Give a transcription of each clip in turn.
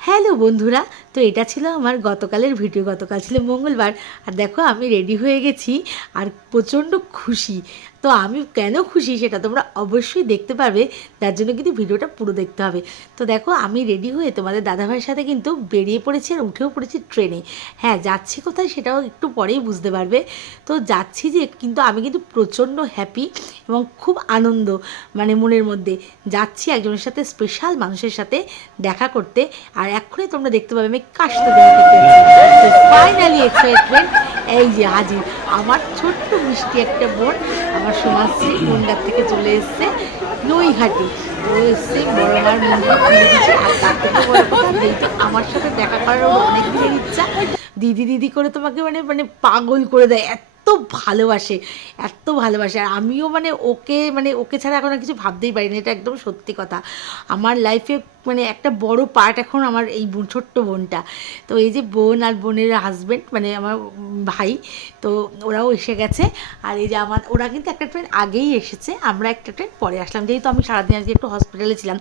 Hello বন্ধুরা, তো এটা ছিল আমার গতকালের ভিডিও। গতকাল ছিল মঙ্গলবার। আর দেখো আমি রেডি হয়ে গেছি আর প্রচণ্ড খুশি। তো আমি কেন খুশি সেটা তোমরা অবশ্যই দেখতে পারবে, তার জন্য কিন্তু ভিডিওটা পুরো দেখতে হবে। তো দেখো আমি রেডি হয়ে তোমাদের দাদাভাইয়ের সাথে কিন্তু বেরিয়ে পড়েছি আর উঠেও পড়েছি ট্রেনে। হ্যাঁ, যাচ্ছি কোথায় সেটাও একটু পরেই বুঝতে পারবে। তো যাচ্ছি যে কিন্তু আমি কিন্তু প্রচণ্ড হ্যাপি এবং খুব আনন্দ, মানে মনের মধ্যে যাচ্ছি একজনের সাথে, স্পেশাল মানুষের সাথে দেখা করতে। আর এক্ষুনি তোমরা দেখতে পাবে আমি কার সাথে দেখা করতে যাচ্ছি। ফাইনালি এক্সাইটমেন্ট, এই যে হাজির আমার ছোট্ট মিষ্টি একটা বোন, আমার সমাজশ্রী বনগাঁ থেকে চলে এসছে নৈহাটি। ও এসছে বড় মার মন্দির খুলে দিচ্ছে। আর তার থেকে বড় কথা, যেহেতু আমার সাথে দেখা করার ওর অনেক দিনের ইচ্ছা, দিদি দিদি করে তোমাকে মানে মানে পাগল করে দেয়, এত ভালোবাসে, এত ভালোবাসে। আর আমিও মানে ওকে ছাড়া এখন আর কিছু ভাবতেই পারি না, এটা একদম সত্যি কথা। আমার লাইফে মানে একটা বড় পার্ট এখন আমার এই ছোট্ট বোনটা। তো এই যে বোন আর বোনের হাজব্যান্ড মানে আমার ভাই, তো ওরাও এসে গেছে। আর এই যে ওরা কিন্তু একটা ট্রেন আগেই এসেছে, আমরা একটা ট্রেন পরে আসলাম, যেহেতু আমি সারাদিন আজকে একটু হসপিটালে ছিলাম,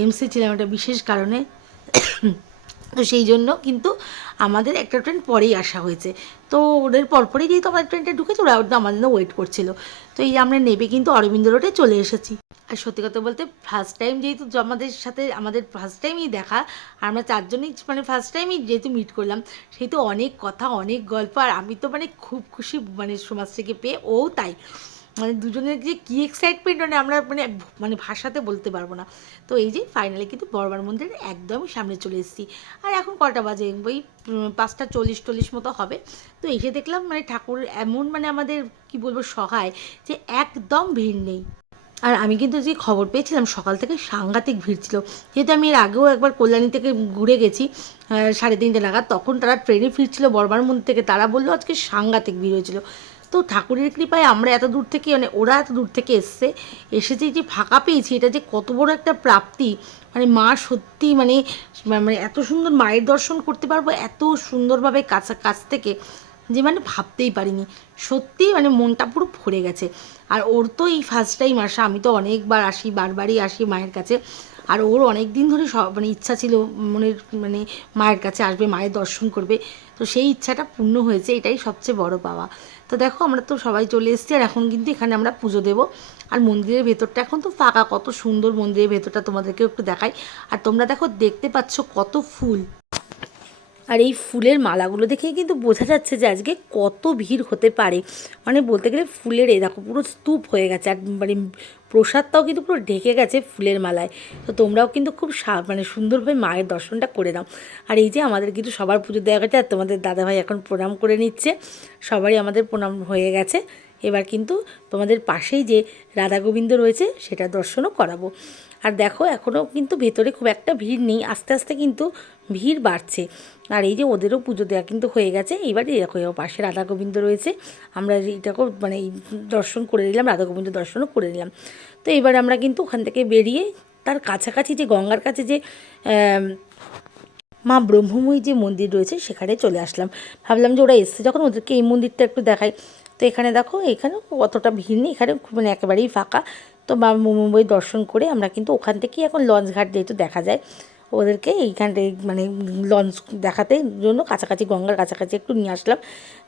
এমসে ছিলাম একটা বিশেষ কারণে। তো সেই জন্য কিন্তু আমাদের একটা ট্রেন পরেই আসা হয়েছে। তো ওদের পরপরই যেহেতু আমাদের ট্রেনটা ঢুকেছে, ওরা ওটা আমাদের জন্য ওয়েট করছিল। তো এই আমরা নেবে কিন্তু অরবিন্দ রোডে চলে এসেছি। আর সত্যি কথা বলতে ফার্স্ট টাইম যেহেতু আমাদের সাথে আমাদের ফার্স্ট টাইমই দেখা, আর আমরা চারজনই মানে ফার্স্ট টাইমই যেহেতু মিট করলাম, সেহেতু অনেক কথা অনেক গল্প। আর আমি তো মানে খুব খুশি মানে সমাজকে পেয়ে, ও তাই। মানে দুজনের যে কী এক্সাইটমেন্ট, মানে আমরা মানে মানে ভাষাতে বলতে পারবো না। তো এই যে ফাইনালি কিন্তু বড়মার মন্দিরের একদমই সামনে চলে এসেছি। আর এখন কটা বাজে, ওই 5:40 মতো হবে। তো এসে দেখলাম মানে ঠাকুর এমন মানে আমাদের কি বলবো সহায়, যে একদম ভিড় নেই। আর আমি কিন্তু যে খবর পেয়েছিলাম সকাল থেকে সাংঘাতিক ভিড় ছিল, যেহেতু আমি এর আগেও একবার কল্যাণী থেকে ঘুরে গেছি 3:30 নাগাদ, তখন তারা ট্রেনে ফিরছিল বর্মার মন্দির থেকে, তারা বললো আজকে সাংঘাতিক ভিড় হয়েছিল। তো ঠাকুরের কৃপায় আমরা এত দূর থেকে মানে ওরা এত দূর থেকে এসেছে যে ফাঁকা পেয়েছি, এটা যে কত বড় একটা প্রাপ্তি। মানে মা সত্যি মানে মানে এত সুন্দর মায়ের দর্শন করতে পারবো এত সুন্দরভাবে কাছ থেকে, যে মানে ভাবতেই পারিনি। সত্যি মানে মনটা পুরো ভরে গেছে। আর ওর তো এই ফার্স্ট টাইম আসা, আমি তো অনেকবার আসি, বারবারই আসি মায়ের কাছে। আর ওর অনেক দিন ধরে মানে ইচ্ছা ছিল মনের, মানে মায়ের কাছে আসবে, মায়ের দর্শন করবে। তো সেই ইচ্ছাটা পূর্ণ হয়েছে, এটাই সবচেয়ে বড় পাওয়া। তো দেখো আমরা তো সবাই চলে এসেছি, আর এখন কিন্তু এখানে আমরা পুজো দেবো। আর মন্দিরের ভেতরটা এখন তো ফাঁকা, কত সুন্দর মন্দিরের ভেতরটা তোমাদেরকেও একটু দেখাই। আর তোমরা দেখো দেখতে পাচ্ছ কত ফুল। আর এই ফুলের মালাগুলো দেখেই কিন্তু বোঝা যাচ্ছে যে আজকে কত ভিড় হতে পারে। মানে বলতে গেলে ফুলের এই দেখো পুরো স্তূপ হয়ে গেছে, আর মানে প্রসাদটাও কিন্তু পুরো ঢেকে গেছে ফুলের মালায়। তো তোমরাও কিন্তু খুব মানে সুন্দরভাবে মায়ের দর্শনটা করে নাও। আর এই যে আমাদের কিন্তু সবার পুজো দেওয়া গেছে, আর তোমাদের দাদাভাই এখন প্রণাম করে নিচ্ছে। সবারই আমাদের প্রণাম হয়ে গেছে। এবার কিন্তু তোমাদের পাশেই যে রাধা গোবিন্দ রয়েছে সেটা দর্শনও করাবো। আর দেখো এখনও কিন্তু ভেতরে খুব একটা ভিড় নেই, আস্তে আস্তে কিন্তু ভিড় বাড়ছে। আর এই যে ওদেরও পুজো দেওয়া কিন্তু হয়ে গেছে। এবারে এরকম পাশে রাধা গোবিন্দ রয়েছে, আমরা এটাকেও মানে দর্শন করে নিলাম, রাধা গোবিন্দ দর্শনও করে নিলাম। তো এবার আমরা কিন্তু ওখান থেকে বেরিয়ে তার কাছাকাছি যে গঙ্গার কাছে যে মা ব্রহ্মময়ী যে মন্দির রয়েছে সেখানে চলে আসলাম। ভাবলাম যে ওরা এসছে যখন ওদেরকে এই মন্দিরটা একটু দেখাই। তো এখানে দেখো এখানে অতটা ভিড় নেই, এখানে মানে একেবারেই ফাঁকা। তো মা ব্রহ্মময়ী দর্শন করে আমরা কিন্তু ওখান থেকেই এখন লঞ্চ ঘাট যেহেতু দেখা যায়, ওদেরকে এইখানটায় মানে লঞ্চ দেখাতে জন্য কাছাকাছি গঙ্গার কাছাকাছি একটু নিয়ে আসলাম,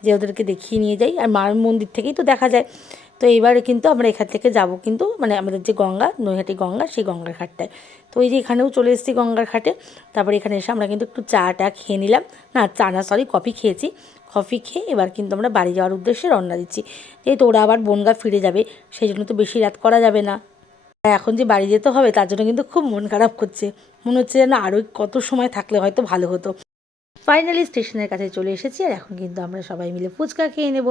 যে ওদেরকে দেখিয়ে নিয়ে যাই। আর মার মন্দির থেকেই তো দেখা যায়। তো এবারে কিন্তু আমরা এখান থেকে যাব কিন্তু মানে আমাদের যে গঙ্গা, নৈহাটি গঙ্গা, সেই গঙ্গার ঘাটটায়। তো এই যে এখানেও চলে এসেছি গঙ্গার ঘাটে। তারপরে এখানে এসে আমরা কিন্তু একটু চা খেয়ে নিলাম, না চা না সরি কফি খেয়েছি। কফি খেয়ে এবার কিন্তু আমরা বাড়ি যাওয়ার উদ্দেশ্যে রওনা দিচ্ছি, যেহেতু ওরা আবার বনগাঁ ফিরে যাবে, সেই জন্য তো বেশি রাত করা যাবে না। এখন যে বাড়ি যেতে হবে তার জন্য কিন্তু খুব মন খারাপ করছে, মনে হচ্ছে যেন আরও কত সময় থাকলে হয়তো ভালো হতো। ফাইনালি স্টেশনের কাছে চলে এসেছি, আর এখন কিন্তু আমরা সবাই মিলে ফুচকা খেয়ে নেব।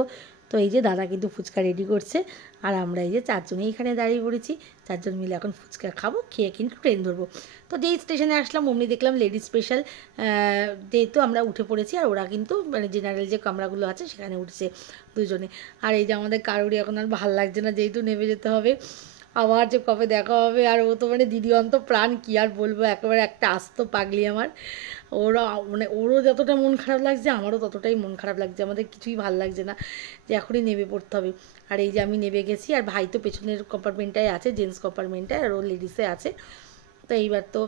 তো এই যে দাদা কিন্তু ফুচকা রেডি করছে, আর আমরা এই যে চারজনেই এখানে দাঁড়িয়ে পড়েছি, চারজন মিলে এখন ফুচকা খাবো, খেয়ে কিন্তু ট্রেন ধরবো। তো যেই স্টেশনে আসলাম অমনি দেখলাম লেডিস স্পেশাল, যেহেতু আমরা উঠে পড়েছি, আর ওরা কিন্তু মানে জেনারেল যে কামরাগুলো আছে সেখানে উঠছে দুজনে। আর এই যে আমাদের কারোরই এখন আর ভাল লাগছে না, যেহেতু নেমে যেতে হবে, আবার যে কবে দেখা হবে। আর ও তো মানে দিদি অন্ত প্রাণ, কী আর বলবো, একেবারে একটা আস্ত পাগলি আমার। ওরা মানে ওরও যতটা মন খারাপ লাগছে আমারও ততটাই মন খারাপ লাগছে, আমাদের কিছুই ভাল লাগছে না, যে এখনই নেমে পড়তে হবে। আর এই যে আমি নেমে গেছি, আর ভাই তো পেছনের কম্পার্টমেন্টটায় আছে, জেন্টস কম্পার্টমেন্টটায়, আর ও লেডিসে আছে। তো এইবার তো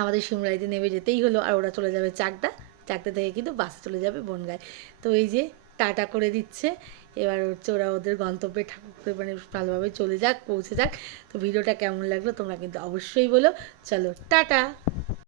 আমাদের শিমলাইতে নেমে যেতেই হলো, আর ওরা চলে যাবে চাকদা, চাকদা থেকে কিন্তু বাসে চলে যাবে বনগাঁয়। তো এই যে টাটা করে দিচ্ছে, এবার হচ্ছে ওরা ওদের গন্তব্যে ঠাকুর মানে ভালোভাবে চলে যাক, পৌঁছে যাক। তো ভিডিওটা কেমন লাগলো তোমরা কিন্তু অবশ্যই বলো। চলো টাটা।